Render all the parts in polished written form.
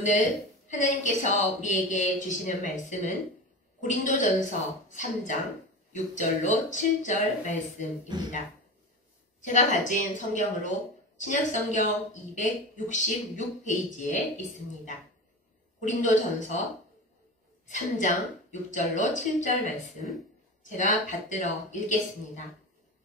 오늘 하나님께서 우리에게 주시는 말씀은 고린도전서 3장 6절로 7절 말씀입니다. 제가 가진 성경으로 신약성경 266페이지에 있습니다. 고린도전서 3장 6절로 7절 말씀 제가 받들어 읽겠습니다.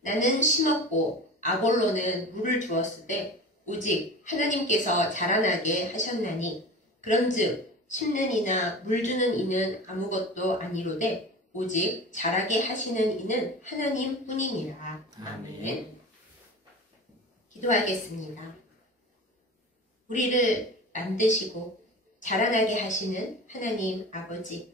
나는 심었고 아볼로는 물을 주었으되 오직 하나님께서 자라나게 하셨나니 그런즉 심는 이나 물 주는 이는 아무것도 아니로되 오직 자라게 하시는 이는 하나님 뿐이니라. 아멘. 기도하겠습니다. 우리를 만드시고 자라나게 하시는 하나님 아버지,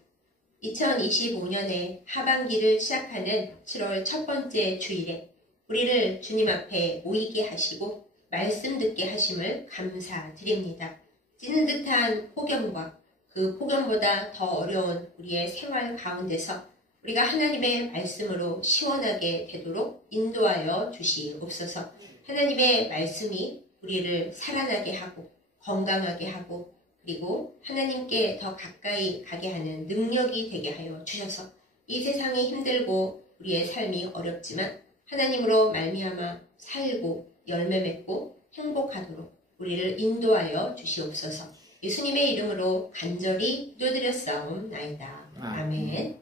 2025년의 하반기를 시작하는 7월 첫 번째 주일에 우리를 주님 앞에 모이게 하시고 말씀 듣게 하심을 감사드립니다. 찌는 듯한 폭염과 그 폭염보다 더 어려운 우리의 생활 가운데서 우리가 하나님의 말씀으로 시원하게 되도록 인도하여 주시옵소서. 하나님의 말씀이 우리를 살아나게 하고 건강하게 하고 그리고 하나님께 더 가까이 가게 하는 능력이 되게 하여 주셔서 이 세상이 힘들고 우리의 삶이 어렵지만 하나님으로 말미암아 살고 열매 맺고 행복하도록 우리를 인도하여 주시옵소서. 예수님의 이름으로 간절히 기도드렸사옵나이다. 아멘.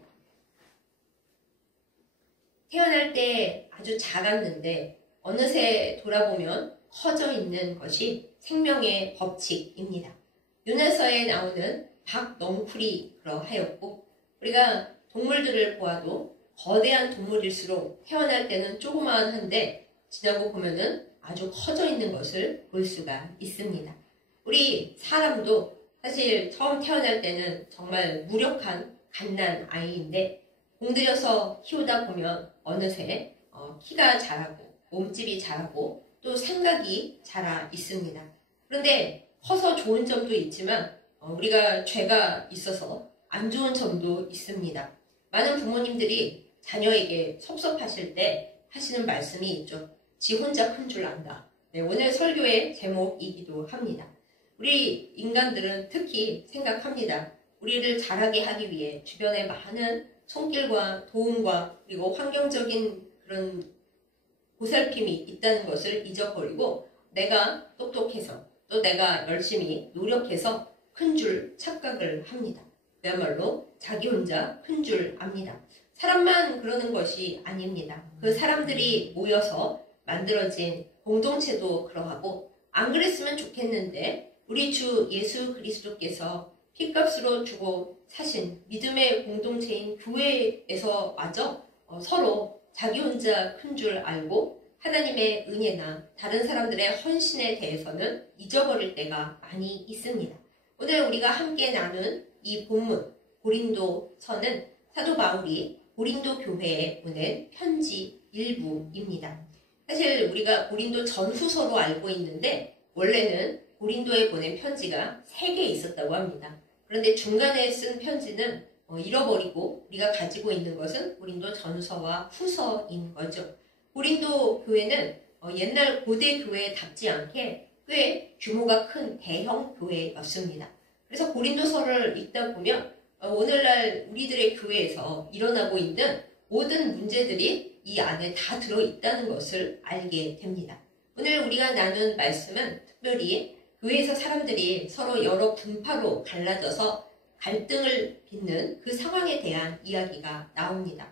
태어날 때 아주 작았는데 어느새 돌아보면 커져 있는 것이 생명의 법칙입니다. 윤화서에 나오는 박넝쿨이 그러하였고 우리가 동물들을 보아도 거대한 동물일수록 태어날 때는 조그마한데 지나고 보면은 아주 커져 있는 것을 볼 수가 있습니다. 우리 사람도 사실 처음 태어날 때는 정말 무력한 갓난 아이인데 공들여서 키우다 보면 어느새 키가 자라고 몸집이 자라고 또 생각이 자라 있습니다. 그런데 커서 좋은 점도 있지만 우리가 죄가 있어서 안 좋은 점도 있습니다. 많은 부모님들이 자녀에게 섭섭하실 때 하시는 말씀이 있죠. 지 혼자 큰 줄 안다. 네, 오늘 설교의 제목이기도 합니다. 우리 인간들은 특히 생각합니다. 우리를 자라게 하기 위해 주변에 많은 손길과 도움과 그리고 환경적인 그런 보살핌이 있다는 것을 잊어버리고 내가 똑똑해서 또 내가 열심히 노력해서 큰 줄 착각을 합니다. 그야말로 자기 혼자 큰 줄 압니다. 사람만 그러는 것이 아닙니다. 그 사람들이 모여서 만들어진 공동체도 그러하고 안 그랬으면 좋겠는데 우리 주 예수 그리스도께서 피값으로 주고 사신 믿음의 공동체인 교회에서 마저 서로 자기 혼자 큰 줄 알고 하나님의 은혜나 다른 사람들의 헌신에 대해서는 잊어버릴 때가 많이 있습니다. 오늘 우리가 함께 나눈 이 본문 고린도서는 사도 바울이 고린도 교회에 보낸 편지 일부입니다. 사실 우리가 고린도 전후서로 알고 있는데 원래는 고린도에 보낸 편지가 3개 있었다고 합니다. 그런데 중간에 쓴 편지는 잃어버리고 우리가 가지고 있는 것은 고린도 전서와 후서인 거죠. 고린도 교회는 옛날 고대 교회답지 않게 꽤 규모가 큰 대형 교회였습니다. 그래서 고린도서를 읽다 보면 오늘날 우리들의 교회에서 일어나고 있는 모든 문제들이 이 안에 다 들어있다는 것을 알게 됩니다. 오늘 우리가 나눈 말씀은 특별히 교회에서 사람들이 서로 여러 분파로 갈라져서 갈등을 빚는 그 상황에 대한 이야기가 나옵니다.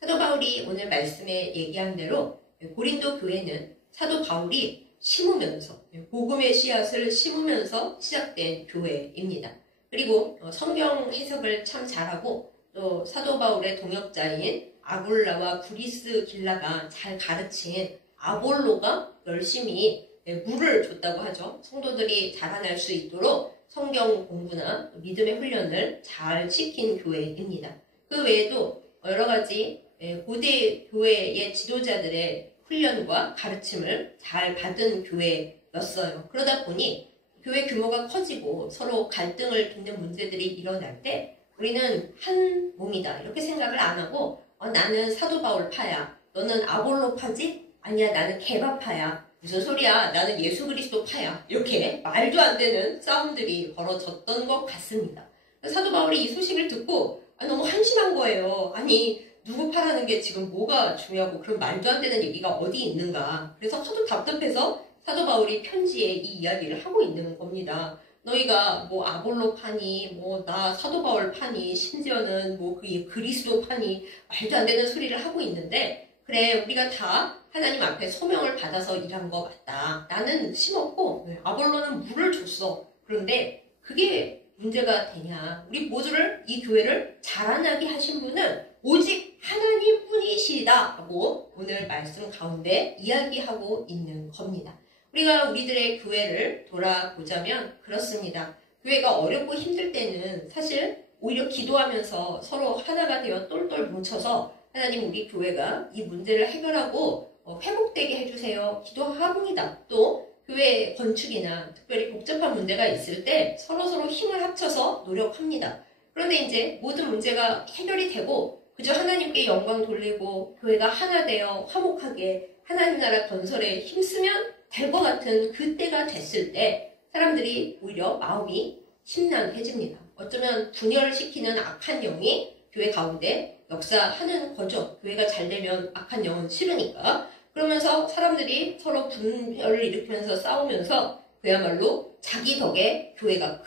사도 바울이 오늘 말씀에 얘기한 대로 고린도 교회는 사도 바울이 심으면서 복음의 씨앗을 심으면서 시작된 교회입니다. 그리고 성경 해석을 참 잘하고 또 사도 바울의 동역자인 아굴라와 브리스길라가 잘 가르친 아볼로가 열심히 물을 줬다고 하죠. 성도들이 자라날 수 있도록 성경 공부나 믿음의 훈련을 잘 시킨 교회입니다. 그 외에도 여러 가지 고대 교회의 지도자들의 훈련과 가르침을 잘 받은 교회였어요. 그러다 보니 교회 규모가 커지고 서로 갈등을 빚는 문제들이 일어날 때 우리는 한 몸이다 이렇게 생각을 안 하고 나는 사도 바울 파야, 너는 아볼로 파지? 아니야 나는 게바파야. 무슨 소리야, 나는 예수 그리스도 파야. 이렇게 말도 안 되는 싸움들이 벌어졌던 것 같습니다. 사도 바울이 이 소식을 듣고 너무 한심한 거예요. 아니, 누구 파라는 게 지금 뭐가 중요하고 그런 말도 안 되는 얘기가 어디 있는가. 그래서 하도 답답해서 사도 바울이 편지에 이 이야기를 하고 있는 겁니다. 너희가 뭐 아볼로 파니, 뭐 나 사도 바울 파니, 심지어는 뭐 그리스도 파니, 말도 안 되는 소리를 하고 있는데, 그래, 우리가 다 하나님 앞에 소명을 받아서 일한 거 맞다. 나는 심었고 아볼로는 물을 줬어. 그런데 그게 문제가 되냐. 우리 모두를, 이 교회를 자라나게 하신 분은 오직 하나님 뿐이시다 하고 오늘 말씀 가운데 이야기하고 있는 겁니다. 우리가 우리들의 교회를 돌아보자면 그렇습니다. 교회가 어렵고 힘들 때는 사실 오히려 기도하면서 서로 하나가 되어 똘똘 뭉쳐서 하나님, 우리 교회가 이 문제를 해결하고 회복되게 해주세요. 기도합니다. 또 교회 건축이나 특별히 복잡한 문제가 있을 때 서로서로 힘을 합쳐서 노력합니다. 그런데 이제 모든 문제가 해결이 되고 그저 하나님께 영광 돌리고 교회가 하나 되어 화목하게 하나님 나라 건설에 힘쓰면 될 것 같은 그때가 됐을 때 사람들이 오히려 마음이 심란해집니다. 어쩌면 분열시키는 악한 영이 교회 가운데 역사하는 거죠. 교회가 잘 되면 악한 영은 싫으니까. 그러면서 사람들이 서로 분열을 일으키면서 싸우면서 그야말로 자기 덕에 교회가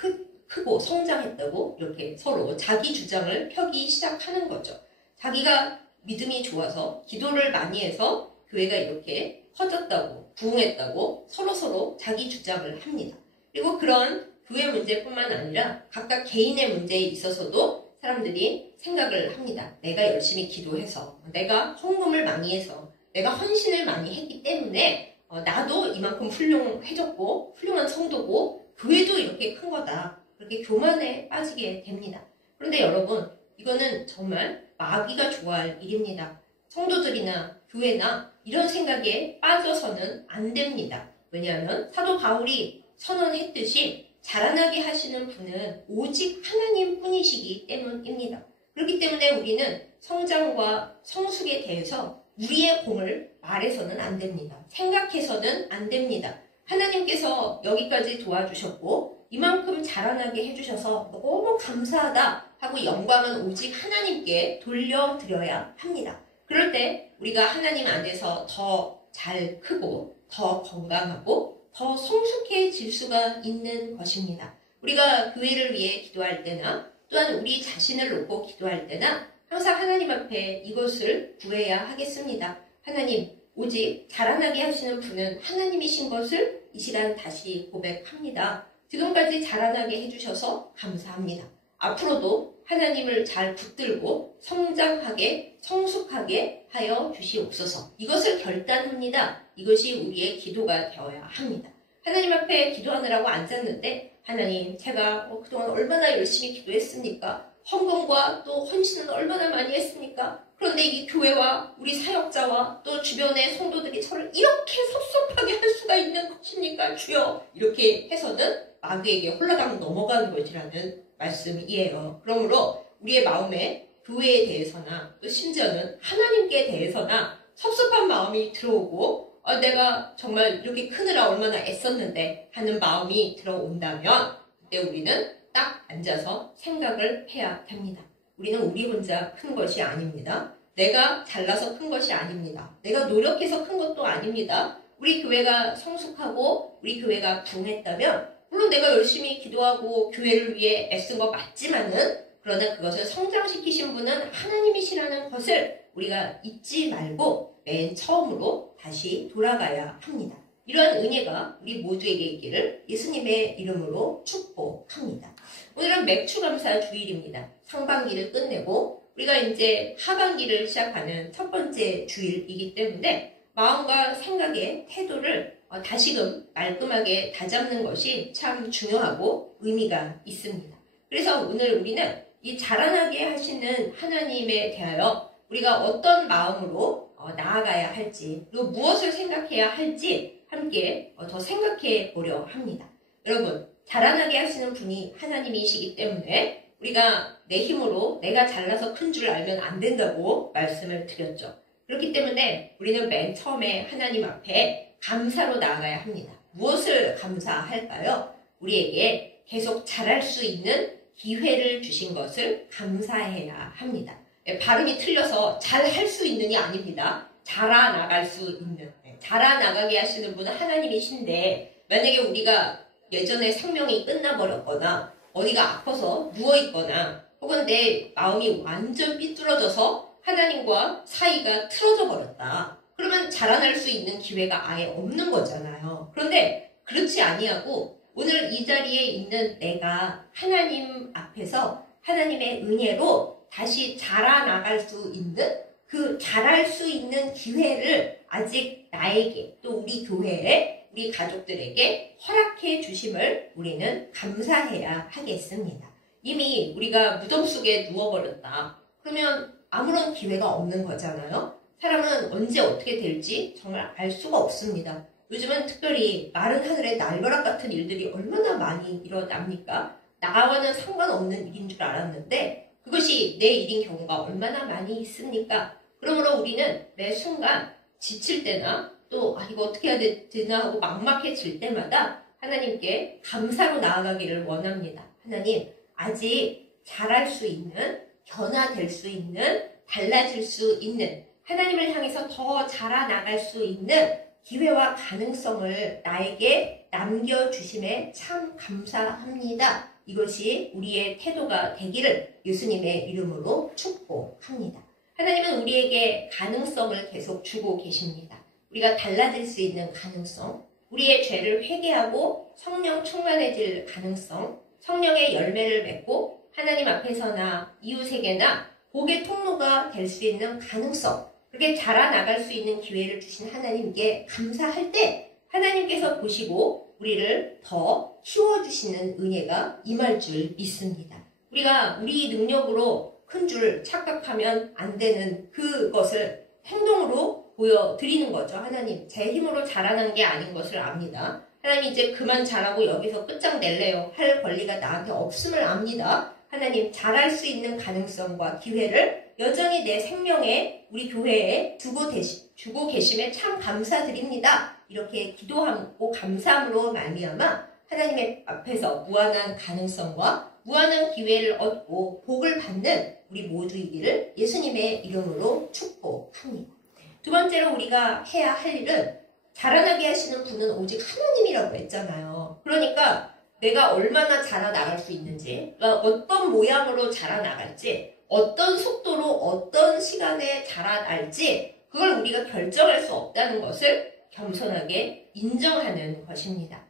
크고 성장했다고 이렇게 서로 자기 주장을 펴기 시작하는 거죠. 자기가 믿음이 좋아서 기도를 많이 해서 교회가 이렇게 커졌다고, 부흥했다고 서로서로 자기 주장을 합니다. 그리고 그런 교회 문제뿐만 아니라 각각 개인의 문제에 있어서도 사람들이 생각을 합니다. 내가 열심히 기도해서, 내가 헌금을 많이 해서, 내가 헌신을 많이 했기 때문에 나도 이만큼 훌륭해졌고 훌륭한 성도고 교회도 이렇게 큰 거다. 그렇게 교만에 빠지게 됩니다. 그런데 여러분, 이거는 정말 마귀가 좋아할 일입니다. 성도들이나 교회나 이런 생각에 빠져서는 안 됩니다. 왜냐하면 사도 바울이 선언했듯이 자라나게 하시는 분은 오직 하나님 뿐이시기 때문입니다. 그렇기 때문에 우리는 성장과 성숙에 대해서 우리의 공을 말해서는 안 됩니다. 생각해서는 안 됩니다. 하나님께서 여기까지 도와주셨고 이만큼 자라나게 해주셔서 너무 감사하다 하고 영광은 오직 하나님께 돌려드려야 합니다. 그럴 때 우리가 하나님 안에서 더 잘 크고 더 건강하고 더 성숙해질 수가 있는 것입니다. 우리가 교회를 위해 기도할 때나 또한 우리 자신을 놓고 기도할 때나 항상 하나님 앞에 이것을 구해야 하겠습니다. 하나님, 오직 자라나게 하시는 분은 하나님이신 것을 이 시간 다시 고백합니다. 지금까지 자라나게 해주셔서 감사합니다. 앞으로도 하나님을 잘 붙들고 성장하게, 성숙하게 하여 주시옵소서. 이것을 결단합니다. 이것이 우리의 기도가 되어야 합니다. 하나님 앞에 기도하느라고 앉았는데 하나님, 제가 그동안 얼마나 열심히 기도했습니까? 헌금과 또 헌신은 얼마나 많이 했습니까? 그런데 이 교회와 우리 사역자와 또 주변의 성도들이 저를 이렇게 섭섭하게 할 수가 있는 것입니까? 주여! 이렇게 해서는 마귀에게 홀라당 넘어가는 것이라는 말씀이에요. 그러므로 우리의 마음에 교회에 대해서나 또 심지어는 하나님께 대해서나 섭섭한 마음이 들어오고 내가 정말 이렇게 크느라 얼마나 애썼는데 하는 마음이 들어온다면 그때 우리는 딱 앉아서 생각을 해야 됩니다. 우리는 우리 혼자 큰 것이 아닙니다. 내가 잘나서 큰 것이 아닙니다. 내가 노력해서 큰 것도 아닙니다. 우리 교회가 성숙하고 우리 교회가 부흥했다면 물론 내가 열심히 기도하고 교회를 위해 애쓴 거 맞지만은 그러나 그것을 성장시키신 분은 하나님이시라는 것을 우리가 잊지 말고 맨 처음으로 다시 돌아가야 합니다. 이러한 은혜가 우리 모두에게 있기를 예수님의 이름으로 축복합니다. 오늘은 맥추감사 주일입니다. 상반기를 끝내고 우리가 이제 하반기를 시작하는 첫 번째 주일이기 때문에 마음과 생각의 태도를 다시금 말끔하게 다잡는 것이 참 중요하고 의미가 있습니다. 그래서 오늘 우리는 이 자라나게 하시는 하나님에 대하여 우리가 어떤 마음으로 나아가야 할지 그리고 무엇을 생각해야 할지 함께 더 생각해 보려 합니다. 여러분, 자라나게 하시는 분이 하나님이시기 때문에 우리가 내 힘으로 내가 잘나서 큰 줄 알면 안 된다고 말씀을 드렸죠. 그렇기 때문에 우리는 맨 처음에 하나님 앞에 감사로 나아가야 합니다. 무엇을 감사할까요? 우리에게 계속 자랄 수 있는 기회를 주신 것을 감사해야 합니다. 발음이 틀려서 잘할 수 있는이 아닙니다. 자라나갈 수 있는, 자라나가게 하시는 분은 하나님이신데, 만약에 우리가 예전에 생명이 끝나버렸거나 어디가 아파서 누워있거나 혹은 내 마음이 완전 삐뚤어져서 하나님과 사이가 틀어져 버렸다. 그러면 자라날 수 있는 기회가 아예 없는 거잖아요. 그런데 그렇지 아니하고 오늘 이 자리에 있는 내가 하나님 앞에서 하나님의 은혜로 다시 자라나갈 수 있는 그 자랄 수 있는 기회를 아직 나에게 또 우리 교회에 우리 가족들에게 허락해 주심을 우리는 감사해야 하겠습니다. 이미 우리가 무덤 속에 누워버렸다. 그러면 아무런 기회가 없는 거잖아요. 사람은 언제 어떻게 될지 정말 알 수가 없습니다. 요즘은 특별히 마른 하늘에 날벼락 같은 일들이 얼마나 많이 일어납니까? 나와는 상관없는 일인 줄 알았는데 그것이 내 일인 경우가 얼마나 많이 있습니까? 그러므로 우리는 매 순간 지칠 때나 또 이거 어떻게 해야 되나 하고 막막해질 때마다 하나님께 감사로 나아가기를 원합니다. 하나님, 아직 자랄 수 있는, 변화될 수 있는, 달라질 수 있는, 하나님을 향해서 더 자라나갈 수 있는 기회와 가능성을 나에게 남겨주심에 참 감사합니다. 이것이 우리의 태도가 되기를 예수님의 이름으로 축복합니다. 하나님은 우리에게 가능성을 계속 주고 계십니다. 우리가 달라질 수 있는 가능성, 우리의 죄를 회개하고 성령 충만해질 가능성, 성령의 열매를 맺고 하나님 앞에서나 이웃에게나 복의 통로가 될 수 있는 가능성, 그렇게 자라나갈 수 있는 기회를 주신 하나님께 감사할 때 하나님께서 보시고 우리를 더 키워주시는 은혜가 임할 줄 믿습니다. 우리가 우리 능력으로 큰 줄 착각하면 안 되는 그것을 행동으로 보여드리는 거죠. 하나님, 제 힘으로 자라난 게 아닌 것을 압니다. 하나님, 이제 그만 자라고 여기서 끝장낼래요 할 권리가 나한테 없음을 압니다. 하나님, 자랄 수 있는 가능성과 기회를 여전히 내 생명에 우리 교회에 주고 계심에 참 감사드립니다. 이렇게 기도하고 감사함으로 말미암아 하나님의 앞에서 무한한 가능성과 무한한 기회를 얻고 복을 받는 우리 모두이기를 예수님의 이름으로 축복합니다. 두 번째로 우리가 해야 할 일은 자라나게 하시는 분은 오직 하나님이라고 했잖아요. 그러니까 내가 얼마나 자라나갈 수 있는지, 어떤 모양으로 자라나갈지, 어떤 속도로 어떤 시간에 자라날지 그걸 우리가 결정할 수 없다는 것을 겸손하게 인정하는 것입니다.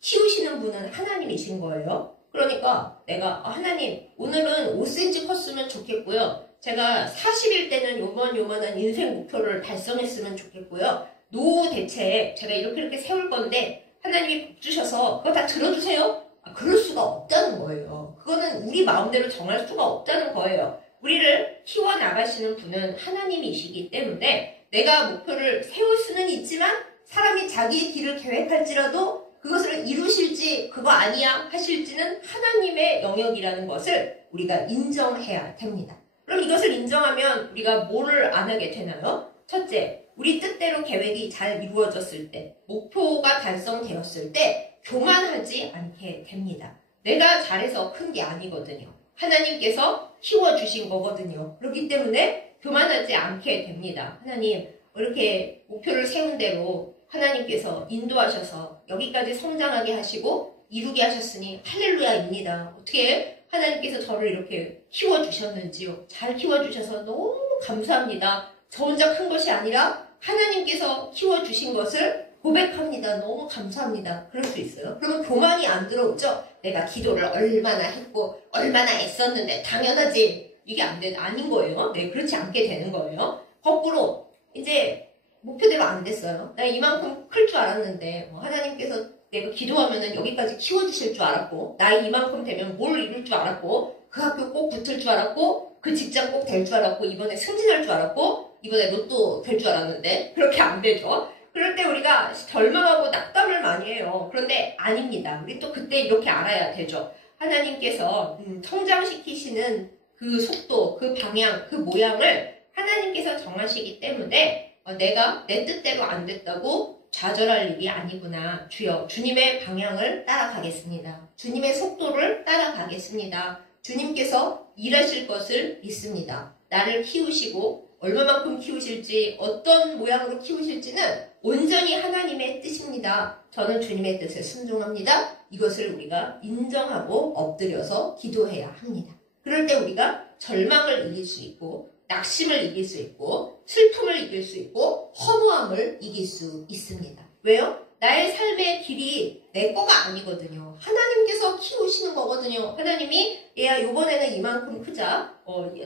키우시는 분은 하나님이신 거예요. 그러니까 내가 하나님 오늘은 5cm 컸으면 좋겠고요. 제가 40일 때는 요만한 인생 목표를 달성했으면 좋겠고요. 노후 대책 제가 이렇게 세울 건데 하나님이 복 주셔서 그거 다 들어주세요? 그럴 수가 없다는 거예요. 그거는 우리 마음대로 정할 수가 없다는 거예요. 우리를 키워나가시는 분은 하나님이시기 때문에 내가 목표를 세울 수는 있지만 사람이 자기의 길을 계획할지라도 그것을 이루실지 그거 아니야 하실지는 하나님의 영역이라는 것을 우리가 인정해야 됩니다. 그럼 이것을 인정하면 우리가 뭐를 안 하게 되나요? 첫째, 우리 뜻대로 계획이 잘 이루어졌을 때, 목표가 달성되었을 때 교만하지 않게 됩니다. 내가 잘해서 큰 게 아니거든요. 하나님께서 키워주신 거거든요. 그렇기 때문에 교만하지 않게 됩니다. 하나님, 이렇게 목표를 세운 대로 하나님께서 인도하셔서 여기까지 성장하게 하시고 이루게 하셨으니 할렐루야입니다. 어떻게 하나님께서 저를 이렇게 키워주셨는지요. 잘 키워주셔서 너무 감사합니다. 저 혼자 큰 것이 아니라 하나님께서 키워주신 것을 고백합니다. 너무 감사합니다. 그럴 수 있어요. 그러면 교만이 안 들어오죠. 내가 기도를 얼마나 했고 얼마나 애썼는데 당연하지. 이게 아닌 거예요. 네, 그렇지 않게 되는 거예요. 거꾸로 이제 목표대로 안 됐어요. 나 이만큼 클 줄 알았는데 하나님께서 내가 기도하면은 여기까지 키워주실 줄 알았고 나이 이만큼 되면 뭘 이룰 줄 알았고 그 학교 꼭 붙을 줄 알았고 그 직장 꼭 될 줄 알았고 이번에 승진할 줄 알았고 이번에 로또 될 줄 알았는데 그렇게 안 되죠. 그럴 때 우리가 절망하고 낙담을 많이 해요. 그런데 아닙니다. 우리 또 그때 이렇게 알아야 되죠. 하나님께서 성장시키시는 그 속도, 그 방향, 그 모양을 하나님께서 정하시기 때문에 내가 내 뜻대로 안 됐다고 좌절할 일이 아니구나. 주여, 주님의 방향을 따라가겠습니다. 주님의 속도를 따라가겠습니다. 주님께서 일하실 것을 믿습니다. 나를 키우시고 얼마만큼 키우실지, 어떤 모양으로 키우실지는 온전히 하나님의 뜻입니다. 저는 주님의 뜻에 순종합니다. 이것을 우리가 인정하고 엎드려서 기도해야 합니다. 그럴 때 우리가 절망을 이길 수 있고, 낙심을 이길 수 있고, 슬픔을 이길 수 있고, 허무함을 이길 수 있습니다. 왜요? 나의 삶의 길이 내 거가 아니거든요. 하나님께서 키우시는 거거든요. 하나님이 얘야 요번에는 이만큼 크자.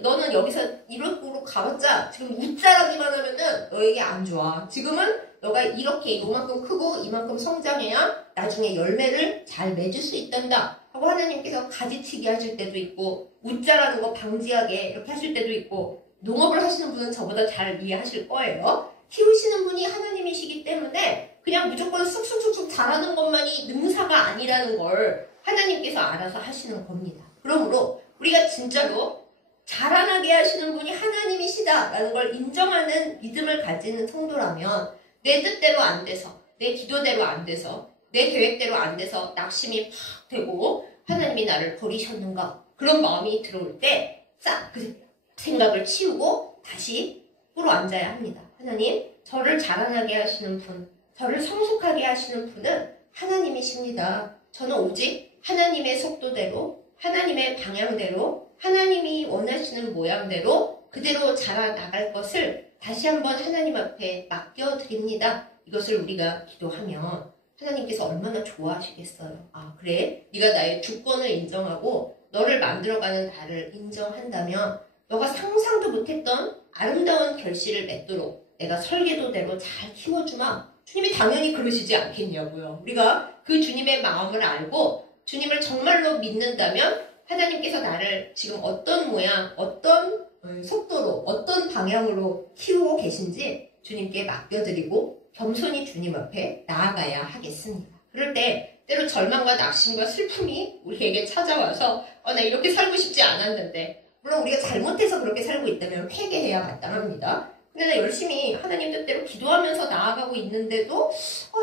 너는 여기서 이렇게 가봤자 지금 웃자라기만 하면은 너에게 안 좋아. 지금은 너가 이렇게 요만큼 크고 이만큼 성장해야 나중에 열매를 잘 맺을 수 있단다 하고 하나님께서 가지치기 하실 때도 있고, 웃자라는 거 방지하게 이렇게 하실 때도 있고, 농업을 하시는 분은 저보다 잘 이해하실 거예요. 키우시는 분이 하나님이시기 때문에 그냥 무조건 쑥쑥쑥쑥 자라는 것만이 능사가 아니라는 걸 하나님께서 알아서 하시는 겁니다. 그러므로 우리가 진짜로 자라나게 하시는 분이 하나님이시다라는 걸 인정하는 믿음을 가지는 성도라면, 내 뜻대로 안 돼서, 내 기도대로 안 돼서, 내 계획대로 안 돼서 낙심이 팍 되고 하나님이 나를 버리셨는가, 그런 마음이 들어올 때 싹 그 생각을 치우고 다시 꿇어 앉아야 합니다. 하나님, 저를 자라나게 하시는 분, 저를 성숙하게 하시는 분은 하나님이십니다. 저는 오직 하나님의 속도대로, 하나님의 방향대로, 하나님이 원하시는 모양대로 그대로 자라나갈 것을 다시 한번 하나님 앞에 맡겨드립니다. 이것을 우리가 기도하면 하나님께서 얼마나 좋아하시겠어요. 아, 그래? 네가 나의 주권을 인정하고 너를 만들어가는 나를 인정한다면 너가 상상도 못했던 아름다운 결실을 맺도록 내가 설계도대로 잘 키워주마. 주님이 당연히 그러시지 않겠냐고요. 우리가 그 주님의 마음을 알고 주님을 정말로 믿는다면 하나님께서 나를 지금 어떤 모양, 어떤 속도로, 어떤 방향으로 키우고 계신지 주님께 맡겨드리고 겸손히 주님 앞에 나아가야 하겠습니다. 그럴 때 때로 절망과 낙심과 슬픔이 우리에게 찾아와서 나 이렇게 살고 싶지 않았는데, 물론 우리가 잘못해서 그렇게 살고 있다면 회개해야 마땅합니다. 근데 나 열심히 하나님 뜻대로 기도하면서 나아가고 있는데도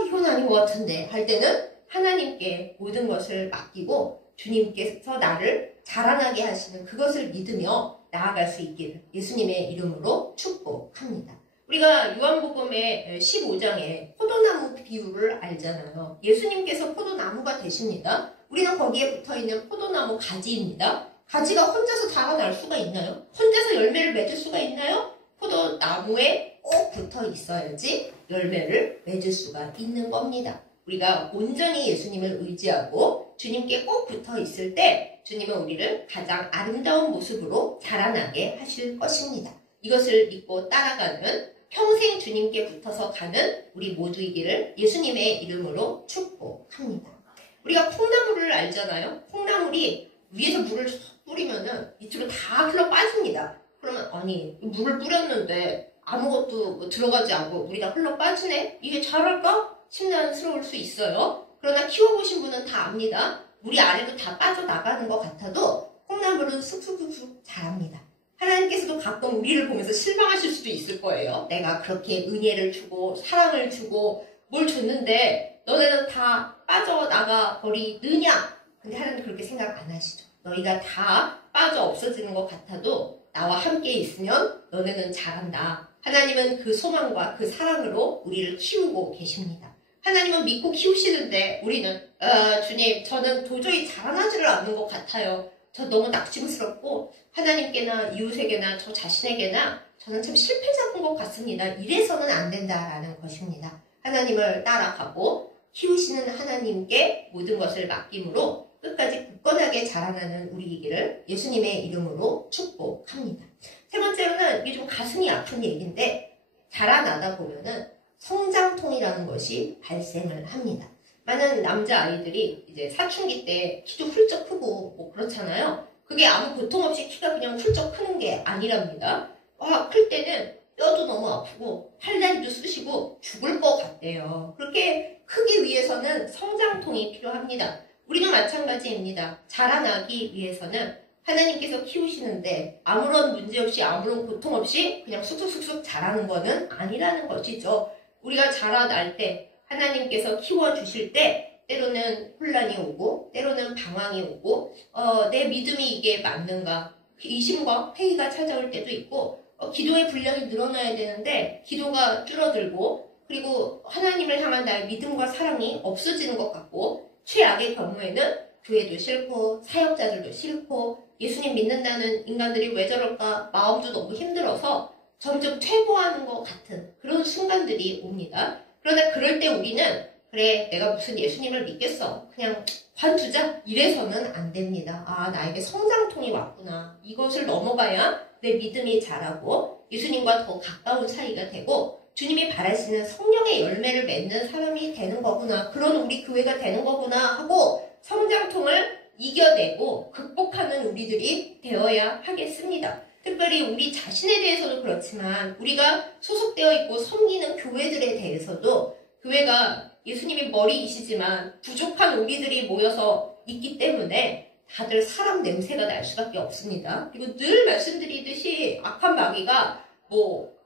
이건 아닌 것 같은데 할 때는 하나님께 모든 것을 맡기고 주님께서 나를 자라나게 하시는 그것을 믿으며 나아갈 수 있기를 예수님의 이름으로 축복합니다. 우리가 요한복음의 15장에 포도나무 비유를 알잖아요. 예수님께서 포도나무가 되십니다. 우리는 거기에 붙어있는 포도나무 가지입니다. 가지가 혼자서 자라날 수가 있나요? 혼자서 열매를 맺을 수가 있나요? 포도나무에 꼭 붙어 있어야지 열매를 맺을 수가 있는 겁니다. 우리가 온전히 예수님을 의지하고 주님께 꼭 붙어 있을 때 주님은 우리를 가장 아름다운 모습으로 자라나게 하실 것입니다. 이것을 믿고 따라가는, 평생 주님께 붙어서 가는 우리 모두이기를 예수님의 이름으로 축복합니다. 우리가 콩나물을 알잖아요. 콩나물이 위에서 물을 뿌리면은 밑으로 다 흘러 빠집니다. 그러면 아니 물을 뿌렸는데 아무것도 들어가지 않고 물이 다 흘러 빠지네? 이게 자랄까? 심란스러울 수 있어요. 그러나 키워보신 분은 다 압니다. 물이 아래로 다 빠져나가는 것 같아도 콩나물은 쑥쑥쑥쑥 자랍니다. 하나님께서도 가끔 우리를 보면서 실망하실 수도 있을 거예요. 내가 그렇게 은혜를 주고 사랑을 주고 뭘 줬는데 너네는 다 빠져나가 버리느냐? 근데 하나님 그렇게 생각 안 하시죠. 너희가 다 빠져 없어지는 것 같아도 나와 함께 있으면 너네는 잘한다. 하나님은 그 소망과 그 사랑으로 우리를 키우고 계십니다. 하나님은 믿고 키우시는데 우리는 주님, 저는 도저히 자라나지를 않는 것 같아요. 저 너무 낙심스럽고 하나님께나 이웃에게나 저 자신에게나 저는 참 실패자인 것 같습니다. 이래서는 안 된다라는 것입니다. 하나님을 따라가고 키우시는 하나님께 모든 것을 맡김으로 끝까지 굳건하게 자라나는 우리이기를 예수님의 이름으로 축복합니다. 세 번째로는 이게 좀 가슴이 아픈 얘기인데, 자라나다 보면은 성장통이라는 것이 발생을 합니다. 많은 남자아이들이 이제 사춘기 때 키도 훌쩍 크고 뭐 그렇잖아요. 그게 아무 고통 없이 키가 그냥 훌쩍 크는 게 아니랍니다. 클 때는 뼈도 너무 아프고 팔다리도 쑤시고 죽을 것 같대요. 그렇게 크기 위해서는 성장통이 필요합니다. 우리도 마찬가지입니다. 자라나기 위해서는 하나님께서 키우시는데 아무런 문제 없이 아무런 고통 없이 그냥 쑥쑥쑥쑥 자라는 거는 아니라는 것이죠. 우리가 자라날 때 하나님께서 키워주실 때 때로는 혼란이 오고 때로는 방황이 오고 내 믿음이 이게 맞는가 의심과 회의가 찾아올 때도 있고 기도의 분량이 늘어나야 되는데 기도가 줄어들고 그리고 하나님을 향한 나의 믿음과 사랑이 없어지는 것 같고 최악의 경우에는 교회도 싫고 사역자들도 싫고 예수님 믿는다는 인간들이 왜 저럴까 마음도 너무 힘들어서 점점 퇴보하는 것 같은 그런 순간들이 옵니다. 그러나 그럴 때 우리는 그래 내가 무슨 예수님을 믿겠어 그냥 관두자 이래서는 안 됩니다. 아 나에게 성장통이 왔구나. 이것을 넘어가야 내 믿음이 자라고 예수님과 더 가까운 사이가 되고 주님이 바라시는 성령의 열매를 맺는 사람이 되는 거구나. 그런 우리 교회가 되는 거구나 하고 성장통을 이겨내고 극복하는 우리들이 되어야 하겠습니다. 특별히 우리 자신에 대해서도 그렇지만 우리가 소속되어 있고 섬기는 교회들에 대해서도 교회가 예수님이 머리이시지만 부족한 우리들이 모여서 있기 때문에 다들 사람 냄새가 날 수밖에 없습니다. 그리고 늘 말씀드리듯이 악한 마귀가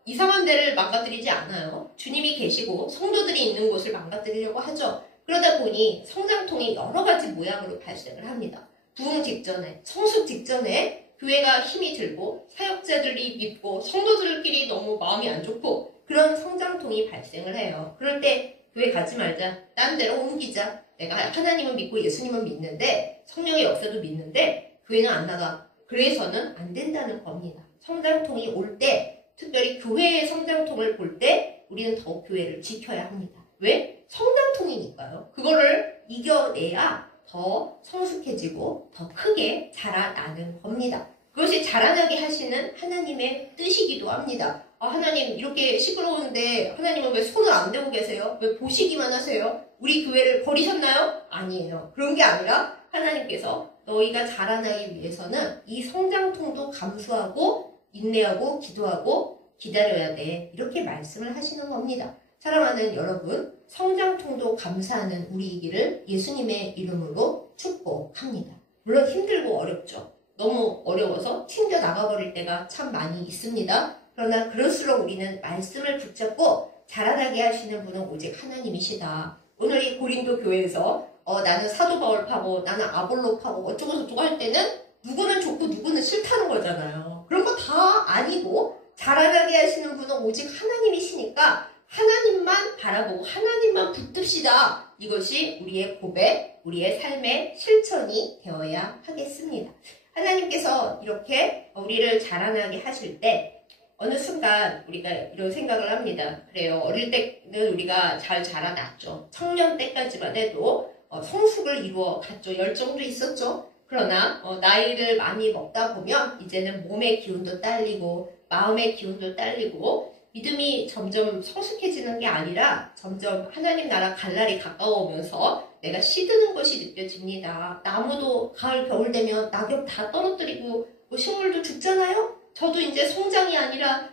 이상한 데를 망가뜨리지 않아요. 주님이 계시고 성도들이 있는 곳을 망가뜨리려고 하죠. 그러다 보니 성장통이 여러 가지 모양으로 발생을 합니다. 부흥 직전에, 성숙 직전에 교회가 힘이 들고 사역자들이 믿고 성도들끼리 너무 마음이 안 좋고 그런 성장통이 발생을 해요. 그럴 때 교회 가지 말자. 딴 데로 옮기자. 내가 하나님은 믿고 예수님은 믿는데 성령의 역사도 믿는데 교회는 안 나가. 그래서는 안 된다는 겁니다. 성장통이 올 때 특별히 교회의 성장통을 볼 때 우리는 더욱 교회를 지켜야 합니다. 왜? 성장통이니까요. 그거를 이겨내야 더 성숙해지고 더 크게 자라나는 겁니다. 그것이 자라나게 하시는 하나님의 뜻이기도 합니다. 하나님 이렇게 시끄러운데 하나님은 왜 손을 안 대고 계세요? 왜 보시기만 하세요? 우리 교회를 버리셨나요? 아니에요. 그런 게 아니라 하나님께서 너희가 자라나기 위해서는 이 성장통도 감수하고 인내하고 기도하고 기다려야 돼. 이렇게 말씀을 하시는 겁니다. 사랑하는 여러분, 성장통도 감사하는 우리이기를 예수님의 이름으로 축복합니다. 물론 힘들고 어렵죠. 너무 어려워서 튕겨 나가버릴 때가 참 많이 있습니다. 그러나 그럴수록 우리는 말씀을 붙잡고 자라나게 하시는 분은 오직 하나님이시다. 오늘 이 고린도 교회에서 나는 사도 바울파고 나는 아볼로파고 어쩌고 저쩌고 할 때는 누구는 좋고 누구는 싫다는 거잖아요. 그런 거 다 아니고 자라나게 하시는 분은 오직 하나님이시니까 하나님만 바라보고 하나님만 붙듭시다. 이것이 우리의 고백, 우리의 삶의 실천이 되어야 하겠습니다. 하나님께서 이렇게 우리를 자라나게 하실 때 어느 순간 우리가 이런 생각을 합니다. 그래요. 어릴 때는 우리가 잘 자라났죠. 청년 때까지만 해도 성숙을 이루어 갔죠. 열정도 있었죠. 그러나 나이를 많이 먹다 보면 이제는 몸의 기운도 딸리고 마음의 기운도 딸리고 믿음이 점점 성숙해지는 게 아니라 점점 하나님 나라 갈 날이 가까워오면서 내가 시드는 것이 느껴집니다. 나무도 가을 겨울 되면 낙엽 다 떨어뜨리고 식물도 죽잖아요. 저도 이제 성장이 아니라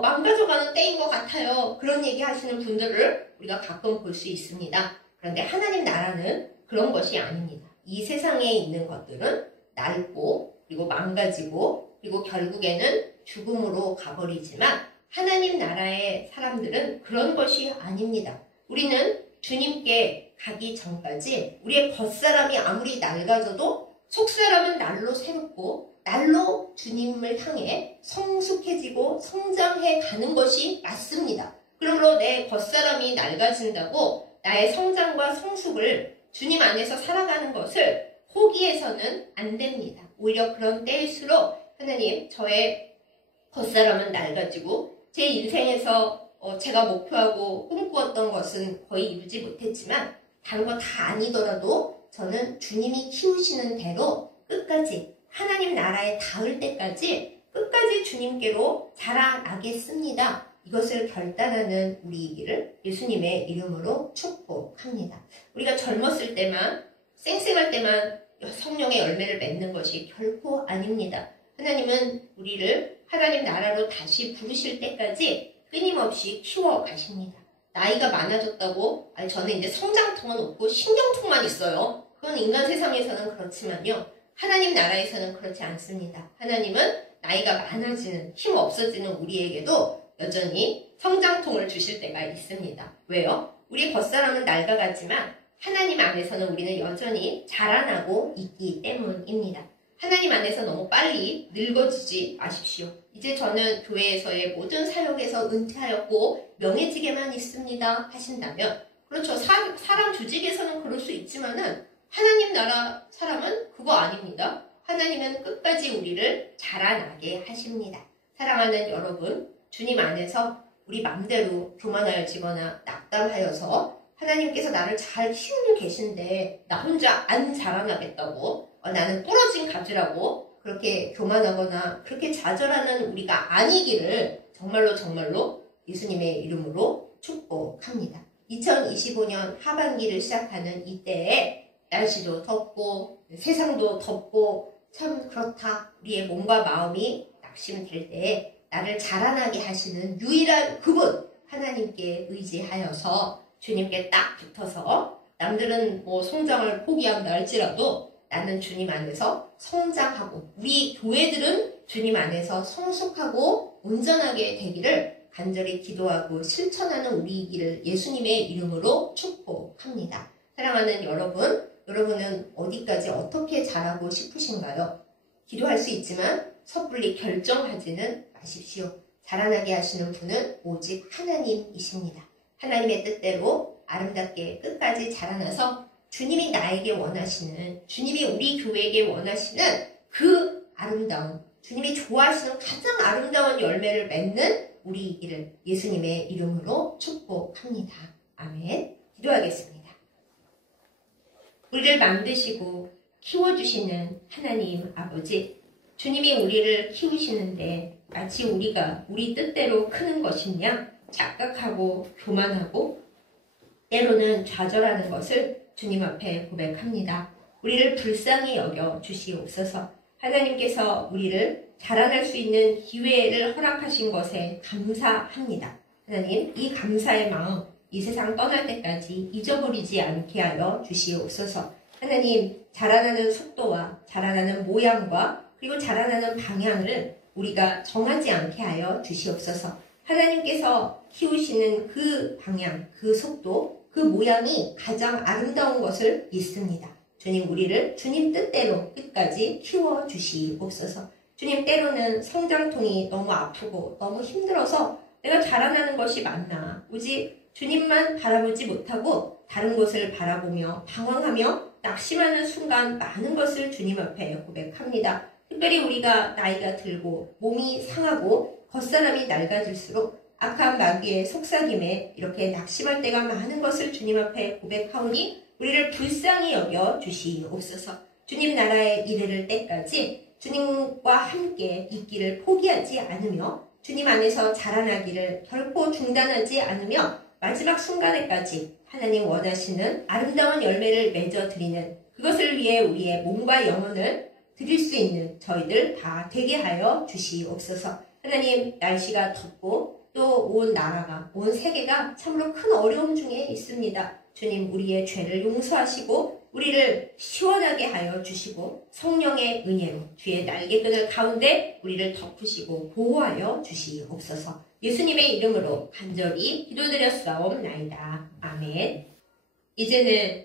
망가져가는 때인 것 같아요. 그런 얘기 하시는 분들을 우리가 가끔 볼 수 있습니다. 그런데 하나님 나라는 그런 것이 아닙니다. 이 세상에 있는 것들은 낡고 그리고 망가지고 그리고 결국에는 죽음으로 가버리지만 하나님 나라의 사람들은 그런 것이 아닙니다. 우리는 주님께 가기 전까지 우리의 겉사람이 아무리 낡아져도 속사람은 날로 새롭고 날로 주님을 향해 성숙해지고 성장해 가는 것이 맞습니다. 그러므로 내 겉사람이 낡아진다고 나의 성장과 성숙을 주님 안에서 살아가는 것을 포기해서는 안 됩니다. 오히려 그런 때일수록 하나님 저의 겉사람은 낡아지고 제 인생에서 제가 목표하고 꿈꾸었던 것은 거의 이루지 못했지만 다른 거 다 아니더라도 저는 주님이 키우시는 대로 끝까지 하나님 나라에 닿을 때까지 끝까지 주님께로 자라나겠습니다. 이것을 결단하는 우리이기를 예수님의 이름으로 축복합니다. 우리가 젊었을 때만 쌩쌩할 때만 성령의 열매를 맺는 것이 결코 아닙니다. 하나님은 우리를 하나님 나라로 다시 부르실 때까지 끊임없이 키워 가십니다. 나이가 많아졌다고 저는 이제 성장통은 없고 신경통만 있어요. 그건 인간 세상에서는 그렇지만요. 하나님 나라에서는 그렇지 않습니다. 하나님은 나이가 많아지는 힘 없어지는 우리에게도 여전히 성장통을 주실 때가 있습니다. 왜요? 우리 겉사람은 낡아가지만 하나님 안에서는 우리는 여전히 자라나고 있기 때문입니다. 하나님 안에서 너무 빨리 늙어지지 마십시오. 이제 저는 교회에서의 모든 사역에서 은퇴하였고 명예직에만 있습니다 하신다면, 그렇죠. 사람 조직에서는 그럴 수 있지만은 하나님 나라 사람은 그거 아닙니다. 하나님은 끝까지 우리를 자라나게 하십니다. 사랑하는 여러분, 주님 안에서 우리 맘대로 교만하여지거나 낙담하여서 하나님께서 나를 잘 키우고 계신데 나 혼자 안 자라나겠다고, 나는 부러진 가지라고 그렇게 교만하거나 그렇게 좌절하는 우리가 아니기를 정말로 예수님의 이름으로 축복합니다. 2025년 하반기를 시작하는 이때에 날씨도 덥고 세상도 덥고 참 그렇다, 우리의 몸과 마음이 낙심될 때에 나를 자라나게 하시는 유일한 그분 하나님께 의지하여서 주님께 딱 붙어서, 남들은 뭐 성장을 포기한다 할지라도 나는 주님 안에서 성장하고 우리 교회들은 주님 안에서 성숙하고 온전하게 되기를 간절히 기도하고 실천하는 우리이기를 예수님의 이름으로 축복합니다. 사랑하는 여러분, 여러분은 어디까지 어떻게 자라고 싶으신가요? 기도할 수 있지만 섣불리 결정하지는 마십시오. 자라나게 하시는 분은 오직 하나님이십니다. 하나님의 뜻대로 아름답게 끝까지 자라나서 주님이 나에게 원하시는, 주님이 우리 교회에게 원하시는 그 아름다운, 주님이 좋아하시는 가장 아름다운 열매를 맺는 우리이기를 예수님의 이름으로 축복합니다. 아멘. 기도하겠습니다. 우리를 만드시고 키워주시는 하나님 아버지, 주님이 우리를 키우시는데 마치 우리가 우리 뜻대로 크는 것이냐 착각하고 교만하고 때로는 좌절하는 것을 주님 앞에 고백합니다. 우리를 불쌍히 여겨 주시옵소서. 하나님께서 우리를 자라날 수 있는 기회를 허락하신 것에 감사합니다. 하나님, 이 감사의 마음 이 세상 떠날 때까지 잊어버리지 않게 하여 주시옵소서. 하나님, 자라나는 속도와 자라나는 모양과 그리고 자라나는 방향을 우리가 정하지 않게 하여 주시옵소서. 하나님께서 키우시는 그 방향, 그 속도, 그 모양이 가장 아름다운 것을 믿습니다. 주님, 우리를 주님 뜻대로 끝까지 키워주시옵소서. 주님, 때로는 성장통이 너무 아프고 너무 힘들어서 내가 자라나는 것이 맞나, 오직 주님만 바라보지 못하고 다른 곳을 바라보며 방황하며 낙심하는 순간 많은 것을 주님 앞에 고백합니다. 특별히 우리가 나이가 들고 몸이 상하고 겉사람이 낡아질수록 악한 마귀의 속삭임에 이렇게 낙심할 때가 많은 것을 주님 앞에 고백하오니 우리를 불쌍히 여겨 주시옵소서. 주님 나라에 이르를 때까지 주님과 함께 있기를 포기하지 않으며 주님 안에서 자라나기를 결코 중단하지 않으며 마지막 순간에까지 하나님 원하시는 아름다운 열매를 맺어드리는, 그것을 위해 우리의 몸과 영혼을 드릴 수 있는 저희들 다 되게 하여 주시옵소서. 하나님, 날씨가 덥고 또 온 나라가, 온 세계가 참으로 큰 어려움 중에 있습니다. 주님, 우리의 죄를 용서하시고 우리를 시원하게 하여 주시고 성령의 은혜로 주의 날개끈을 가운데 우리를 덮으시고 보호하여 주시옵소서. 예수님의 이름으로 간절히 기도드렸사옵나이다. 아멘. 이제는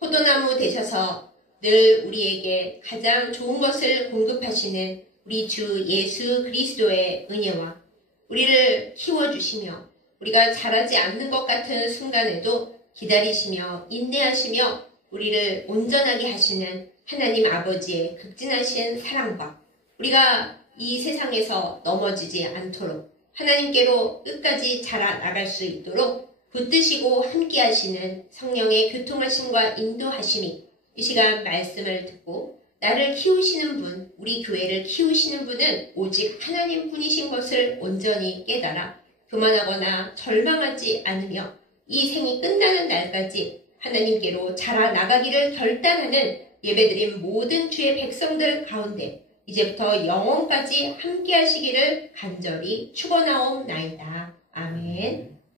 포도나무 되셔서 늘 우리에게 가장 좋은 것을 공급하시는 우리 주 예수 그리스도의 은혜와 우리를 키워주시며 우리가 자라지 않는 것 같은 순간에도 기다리시며 인내하시며 우리를 온전하게 하시는 하나님 아버지의 극진하신 사랑과 우리가 이 세상에서 넘어지지 않도록 하나님께로 끝까지 자라나갈 수 있도록 붙드시고 함께 하시는 성령의 교통하심과 인도하심이 이 시간 말씀을 듣고 나를 키우시는 분, 우리 교회를 키우시는 분은 오직 하나님 분이신 것을 온전히 깨달아 교만하거나 절망하지 않으며 이 생이 끝나는 날까지 하나님께로 자라나가기를 결단하는 예배드린 모든 주의 백성들 가운데 이제부터 영원까지 함께 하시기를 간절히 축원하옵나이다. 아멘.